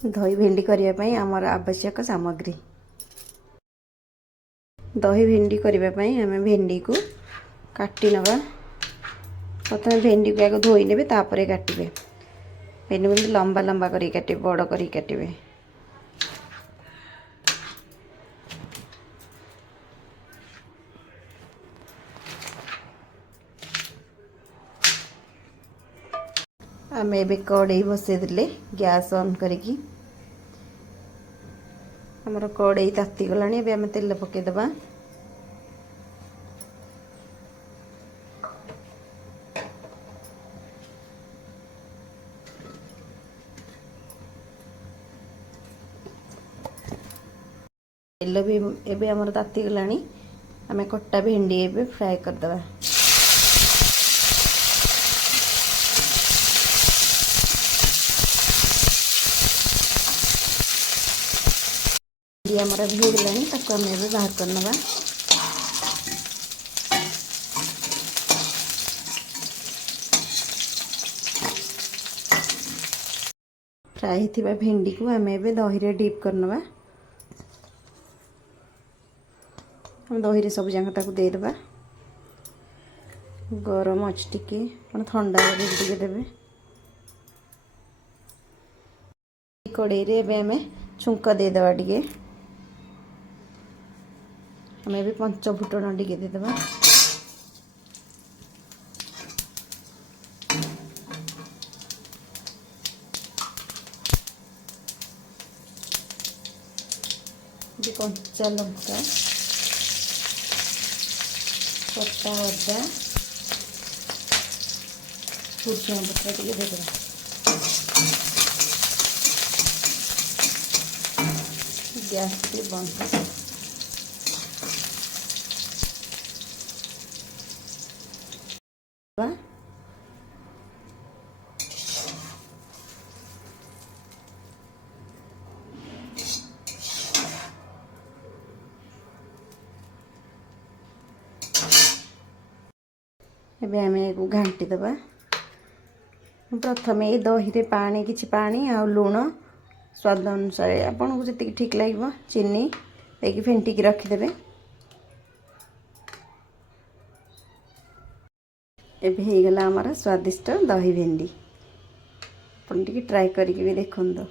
दही भेंडी करने आमर आवश्यक सामग्री दही भेंडी करने आम भेंडी को काटी नवा प्रथम भेंडी को आगे धोई ने तापर काटे भेंडी को लंबा लंबा कर काटे बड़ कर काटे आम ए कड़े बसई दे गैस ऑन करिकी हमर कड़े ताती गलानी ए आम तेल पकईदबा तेल भी एबे हमर ताती गलानी आम कटा भेंडी एबे फ्राए करदबा हमारा भी हो गलानी ताको आम एबे बाहर करनबा फ्राए थिबा भेंडी को आम एबे दही रे डीप करनबा हम दही रे सब जांग ताको दे देबा गरम अछि टिके मन ठंडा लगे टिके देबे कड़ाई रे एबे आम छुंका दे देबा टिके हमें भी पंच फुटण टिके दे देबा कंचा लंका कटा अदा भुर्संगा पत्र टिके दे देबा गैस टी बंद कर एबे आम घाटी दबा प्रथम ये दही रे पानी किछि पानी आ लुण स्वाद अनुसार आपन को जति ठीक लागिबो चीनी देकी फेंटी की रखी देबे एबे हे गला हमारा स्वादिष्ट दही भेंडी अपन टिके ट्राई करके भी देखन दो।